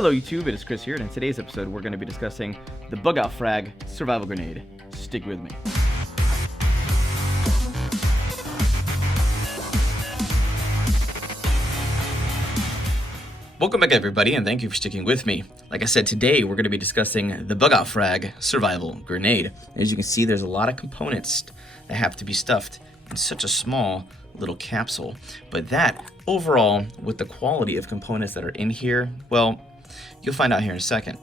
Hello YouTube, it is Chris here, and in today's episode we're going to be discussing the Bug Out Frag Survival Grenade. Stick with me. Welcome back everybody, and thank you for sticking with me. Like I said, today we're going to be discussing the Bug Out Frag Survival Grenade. As you can see, there's a lot of components that have to be stuffed in such a small little capsule. But that, overall, with the quality of components that are in here, well, you'll find out here in a second.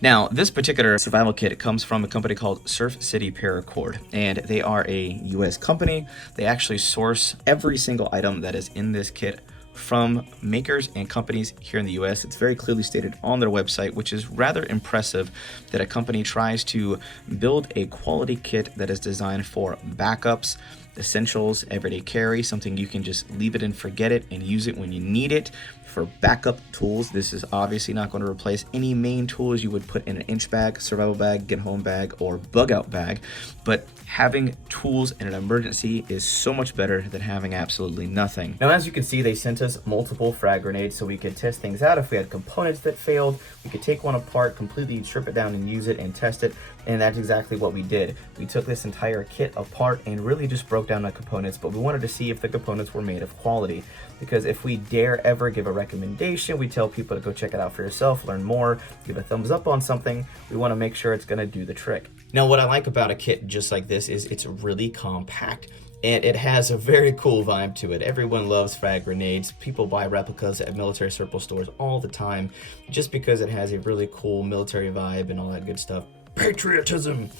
Now, this particular survival kit comes from a company called Surf City Paracord, and they are a US company. They actually source every single item that is in this kit from makers and companies here in the US. It's very clearly stated on their website, which is rather impressive that a company tries to build a quality kit that is designed for backups, essentials, everyday carry, something you can just leave it and forget it and use it when you need it. For backup tools, this is obviously not going to replace any main tools you would put in an inch bag, survival bag, get home bag, or bug out bag, but having tools in an emergency is so much better than having absolutely nothing. Now, as you can see, they sent us multiple frag grenades so we could test things out. If we had components that failed, we could take one apart, completely strip it down and use it and test it, and that's exactly what we did. We took this entire kit apart and really just broke down the components, but we wanted to see if the components were made of quality, because if we dare ever give a recommendation, we tell people to go check it out for yourself, learn more, give a thumbs up on something, we want to make sure it's going to do the trick. Now, what I like about a kit just like this is it's really compact, and it has a very cool vibe to it. Everyone loves frag grenades. People buy replicas at military surplus stores all the time just because it has a really cool military vibe and all that good stuff. Patriotism!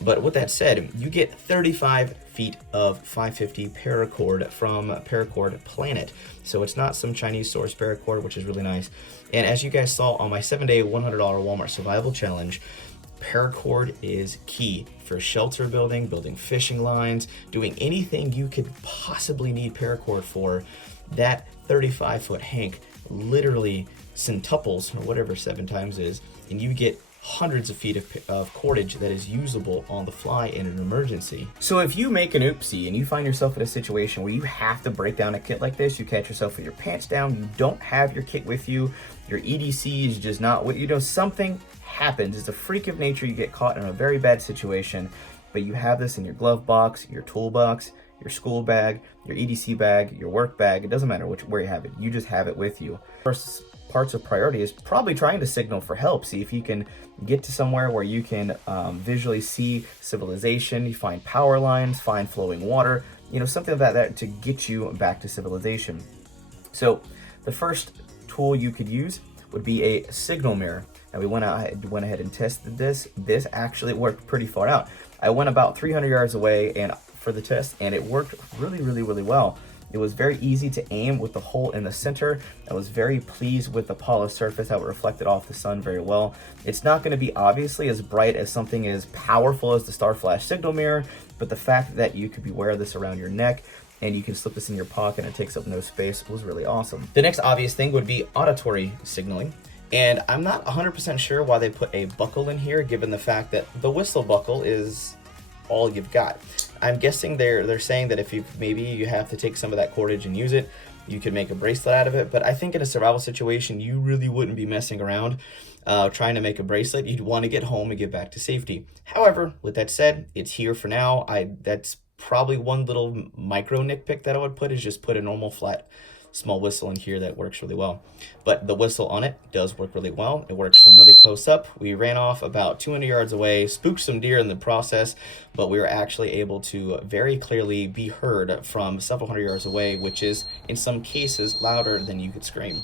But with that said, you get 35 feet of 550 paracord from Paracord Planet. So it's not some Chinese source paracord, which is really nice. And as you guys saw on my 7-day $100 Walmart survival challenge, paracord is key for shelter building, building fishing lines, doing anything you could possibly need paracord for. That 35-foot hank literally centuples, or whatever 7 times is, and you get hundreds of feet of cordage that is usable on the fly in an emergency. So if you make an oopsie and you find yourself in a situation where you have to break down a kit like this, you catch yourself with your pants down, you don't have your kit with you, your EDC is just not what you know, something happens. It's a freak of nature, you get caught in a very bad situation, but you have this in your glove box, your toolbox, your school bag, your EDC bag, your work bag, it doesn't matter where you have it, you just have it with you. First parts of priority is probably trying to signal for help. See if you can get to somewhere where you can visually see civilization, you find power lines, find flowing water, you know, something like that to get you back to civilization. So the first tool you could use would be a signal mirror. And we went ahead and tested this. This actually worked pretty far out. I went about 300 yards away and for the test, and it worked really well. It was very easy to aim with the hole in the center. I was very pleased with the polished surface, how it reflected off the sun very well. It's not going to be obviously as bright as something as powerful as the Star Flash signal mirror, but the fact that you could be wearing this around your neck and you can slip this in your pocket and it takes up no space was really awesome. The next obvious thing would be auditory signaling. And I'm not 100% sure why they put a buckle in here, given the fact that the whistle buckle is all you've got. I'm guessing they're saying that if maybe you have to take some of that cordage and use it, you could make a bracelet out of it. But I think in a survival situation, you really wouldn't be messing around trying to make a bracelet. You'd want to get home and get back to safety. However, with that said, it's here for now. That's probably one little micro nitpick that I would put is just put a normal flat small whistle in here that works really well. But the whistle on it does work really well. It works from really close up. We ran off about 200 yards away, spooked some deer in the process, but we were actually able to very clearly be heard from several hundred yards away, which is in some cases louder than you could scream.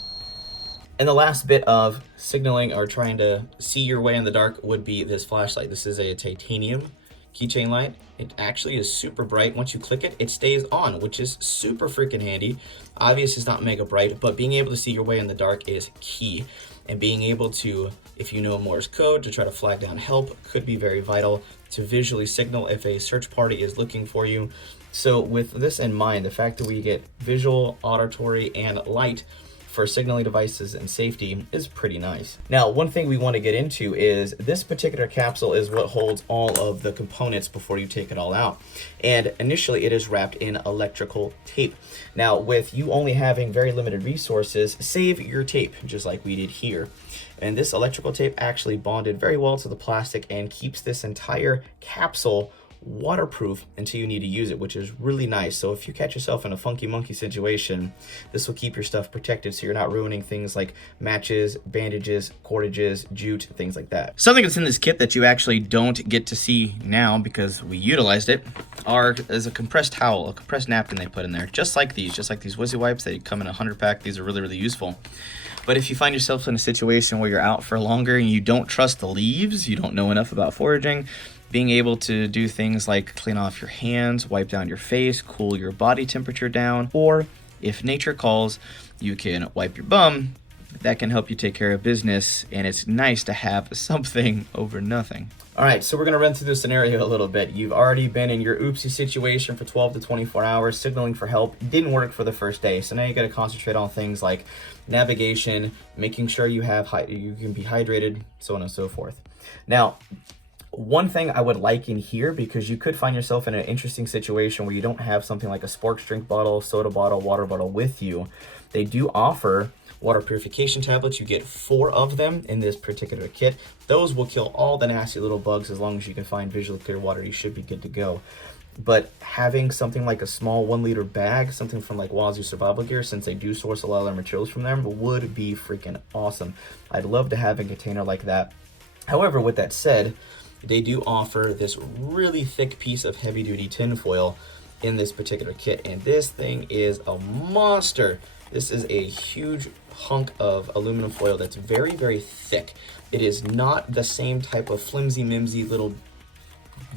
And the last bit of signaling or trying to see your way in the dark would be this flashlight. This is a titanium keychain light. It actually is super bright. Once you click it, it stays on, which is super freaking handy. Obviously, it's not mega bright, but being able to see your way in the dark is key. And being able to, if you know Morse code, to try to flag down help could be very vital to visually signal if a search party is looking for you. So with this in mind, the fact that we get visual, auditory, and light for signaling devices and safety is pretty nice. Now, one thing we want to get into is this particular capsule is what holds all of the components before you take it all out. And initially it is wrapped in electrical tape. Now, with you only having very limited resources, save your tape, just like we did here. And this electrical tape actually bonded very well to the plastic and keeps this entire capsule waterproof until you need to use it, which is really nice. So if you catch yourself in a funky monkey situation, this will keep your stuff protected so you're not ruining things like matches, bandages, cordages, jute, things like that. Something that's in this kit that you actually don't get to see now because we utilized it is a compressed towel, a compressed napkin they put in there, just like these WAZOO wipes. They come in a 100-pack. These are really, really useful. But if you find yourself in a situation where you're out for longer and you don't trust the leaves, you don't know enough about foraging, being able to do things like clean off your hands, wipe down your face, cool your body temperature down, or if nature calls, you can wipe your bum. That can help you take care of business, and it's nice to have something over nothing. All right, so we're gonna run through the scenario a little bit. You've already been in your oopsie situation for 12 to 24 hours, signaling for help. Didn't work for the first day, so now you gotta concentrate on things like navigation, making sure you can be hydrated, so on and so forth. Now, one thing I would like in here, because you could find yourself in an interesting situation where you don't have something like a sports drink bottle, soda bottle, water bottle with you. They do offer water purification tablets. You get 4 of them in this particular kit. Those will kill all the nasty little bugs. As long as you can find visually clear water, you should be good to go. But having something like a small 1-liter bag, something from like WAZOO Survival Gear, since they do source a lot of their materials from them, would be freaking awesome. I'd love to have a container like that. However, with that said, they do offer this really thick piece of heavy-duty tin foil in this particular kit, and this thing is a monster. This is a huge hunk of aluminum foil that's very, very thick. It is not the same type of flimsy-mimsy little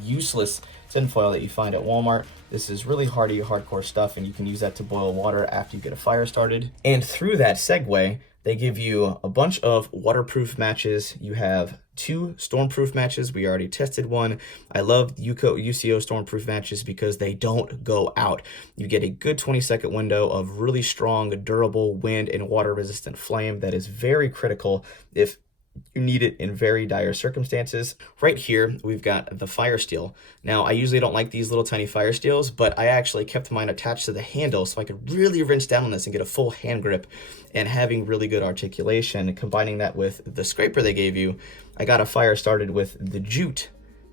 useless tin foil that you find at Walmart. This is really hardy, hardcore stuff, and you can use that to boil water after you get a fire started. And through that segue, they give you a bunch of waterproof matches. You have 2 stormproof matches. We already tested one. I love UCO stormproof matches because they don't go out. You get a good 20-second window of really strong, durable wind and water resistant flame that is very critical if you need it in very dire circumstances. Right here, we've got the fire steel. Now, I usually don't like these little tiny fire steels, but I actually kept mine attached to the handle so I could really rinse down on this and get a full hand grip. And having really good articulation, combining that with the scraper they gave you, I got a fire started with the jute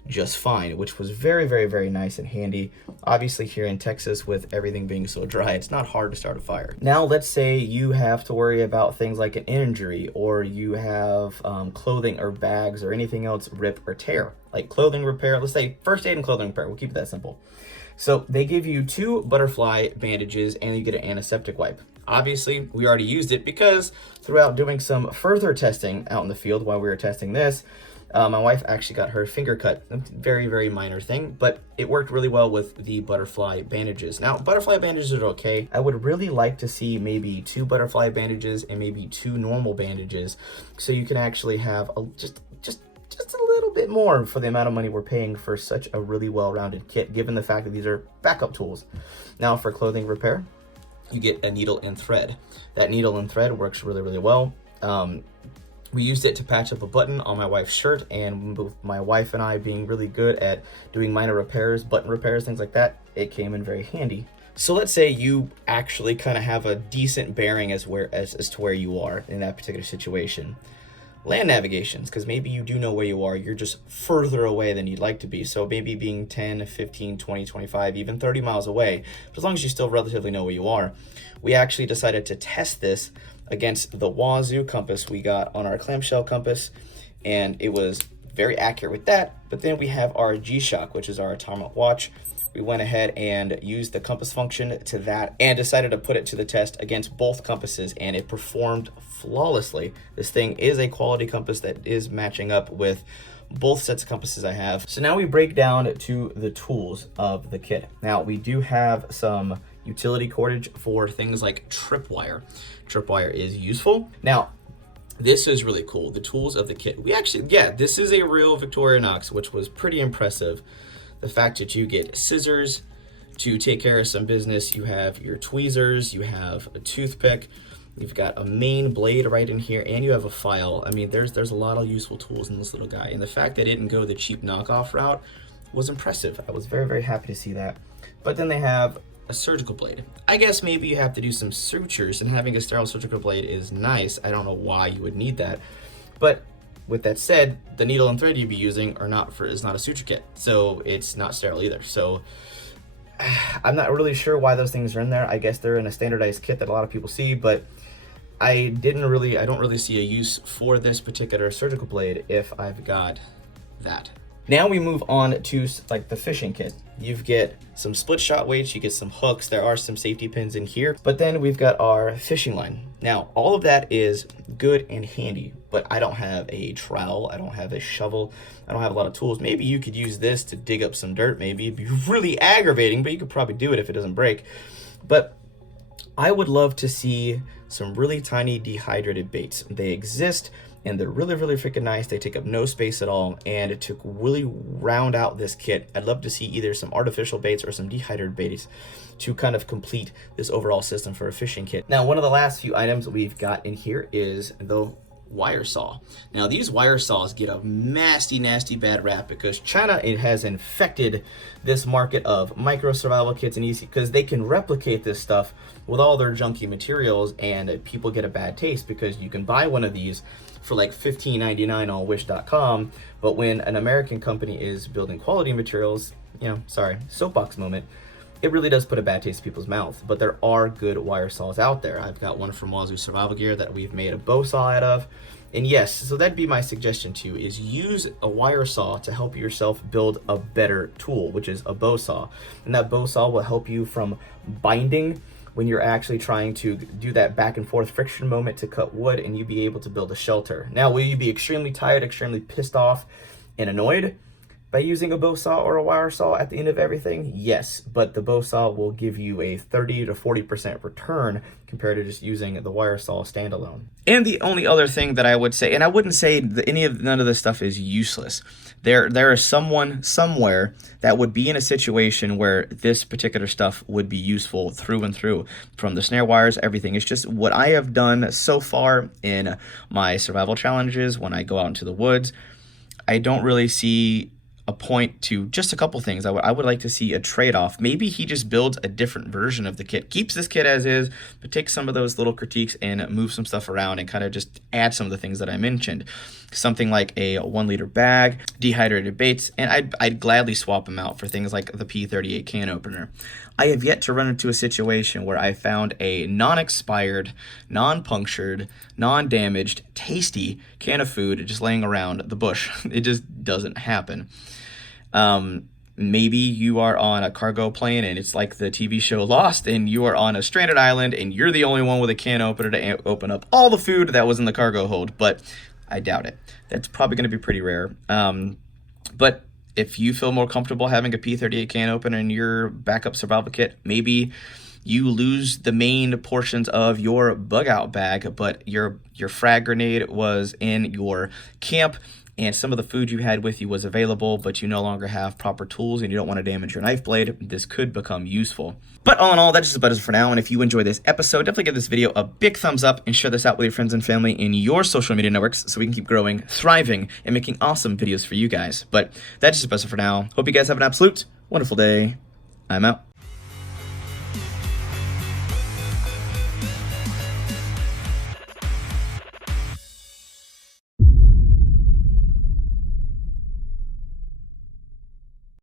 just fine, which was very, very, very nice and handy. Obviously here in Texas, with everything being so dry, it's not hard to start a fire. Now, let's say you have to worry about things like an injury, or you have clothing or bags or anything else rip or tear. Like clothing repair, let's say first aid and clothing repair, we'll keep it that simple. So they give you 2 butterfly bandages and you get an antiseptic wipe. Obviously, we already used it because throughout doing some further testing out in the field while we were testing this, my wife actually got her finger cut. A very, very minor thing, but it worked really well with the butterfly bandages. Now, butterfly bandages are okay. I would really like to see maybe 2 butterfly bandages and maybe 2 normal bandages, so you can actually have just a little bit more for the amount of money we're paying for such a really well-rounded kit, given the fact that these are backup tools. Now, for clothing repair, you get a needle and thread. That needle and thread works really, really well. We used it to patch up a button on my wife's shirt, and both my wife and I being really good at doing minor repairs, button repairs, things like that, it came in very handy. So let's say you actually kind of have a decent bearing as to where you are in that particular situation. Land navigations, because maybe you do know where you are, you're just further away than you'd like to be. So maybe being 10, 15, 20, 25, even 30 miles away, but as long as you still relatively know where you are. We actually decided to test this against the WAZOO compass we got on our clamshell compass, and it was very accurate with that. But then we have our G-Shock, which is our atomic watch. We went ahead and used the compass function to that and decided to put it to the test against both compasses, and it performed flawlessly. This thing is a quality compass that is matching up with both sets of compasses I have. So now we break down to the tools of the kit. Now, we do have some utility cordage for things like tripwire. Tripwire is useful. Now, this is really cool. The tools of the kit. This is a real Victorinox, which was pretty impressive. The fact that you get scissors to take care of some business, you have your tweezers, you have a toothpick, You've got a main blade right in here, and you have a file. I mean, there's a lot of useful tools in this little guy, and the fact that it didn't go the cheap knockoff route was impressive. I was very, very happy to see that. But then they have a surgical blade. I guess maybe you have to do some sutures, and having a sterile surgical blade is nice. I don't know why you would need that. But with that said, the needle and thread you'd be using is not a suture kit, so it's not sterile either. So I'm not really sure why those things are in there. I guess they're in a standardized kit that a lot of people see, but I don't really see a use for this particular surgical blade if I've got that. Now we move on to like the fishing kit. You get some split shot weights, you get some hooks, there are some safety pins in here, but then we've got our fishing line. Now, all of that is good and handy, but I don't have a trowel, I don't have a shovel, I don't have a lot of tools. Maybe you could use this to dig up some dirt, maybe. It'd be really aggravating, but you could probably do it if it doesn't break. But I would love to see some really tiny dehydrated baits. They exist, and they're really, really freaking nice. They take up no space at all, and to really round out this kit, I'd love to see either some artificial baits or some dehydrated baits to kind of complete this overall system for a fishing kit. Now, one of the last few items we've got in here is the wire saw. Now, these wire saws get a nasty, nasty bad rap because China, it has infected this market of micro survival kits and easy, because they can replicate this stuff with all their junky materials, and people get a bad taste because you can buy one of these for like $15.99 on wish.com, but when an American company is building quality materials, sorry, soapbox moment, it really does put a bad taste in people's mouth. But there are good wire saws out there. I've got one from WAZOO Survival Gear that we've made a bow saw out of. And yes, so that'd be my suggestion to you, is use a wire saw to help yourself build a better tool, which is a bow saw. And that bow saw will help you from binding when you're actually trying to do that back and forth friction moment to cut wood, and you be able to build a shelter. Now, will you be extremely tired, extremely pissed off, and annoyed by using a bow saw or a wire saw at the end of everything? Yes, but the bow saw will give you a 30 to 40% return compared to just using the wire saw standalone. And the only other thing that I would say, and I wouldn't say that none of this stuff is useless. There is someone somewhere that would be in a situation where this particular stuff would be useful through and through, from the snare wires, everything. It's just what I have done so far in my survival challenges when I go out into the woods. I don't really see a point to just a couple things. I would like to see a trade-off. Maybe he just builds a different version of the kit, keeps this kit as is, but takes some of those little critiques and moves some stuff around and kind of just add some of the things that I mentioned. Something like a 1 liter bag, dehydrated baits, and I'd gladly swap them out for things like the P38 can opener. I have yet to run into a situation where I found a non-expired, non-punctured, non-damaged, tasty can of food just laying around the bush. It just doesn't happen. Maybe you are on a cargo plane and it's like the TV show Lost, and you are on a stranded island and you're the only one with a can opener to open up all the food that was in the cargo hold, but I doubt it. That's probably going to be pretty rare. But if you feel more comfortable having a P38 can opener in your backup survival kit, maybe you lose the main portions of your bug out bag, but your frag grenade was in your camp, and some of the food you had with you was available, but you no longer have proper tools and you don't want to damage your knife blade. This could become useful. But all in all, that's just about it for now. And if you enjoyed this episode, definitely give this video a big thumbs up and share this out with your friends and family in your social media networks so we can keep growing, thriving, and making awesome videos for you guys. But that's just about it for now. Hope you guys have an absolute wonderful day. I'm out.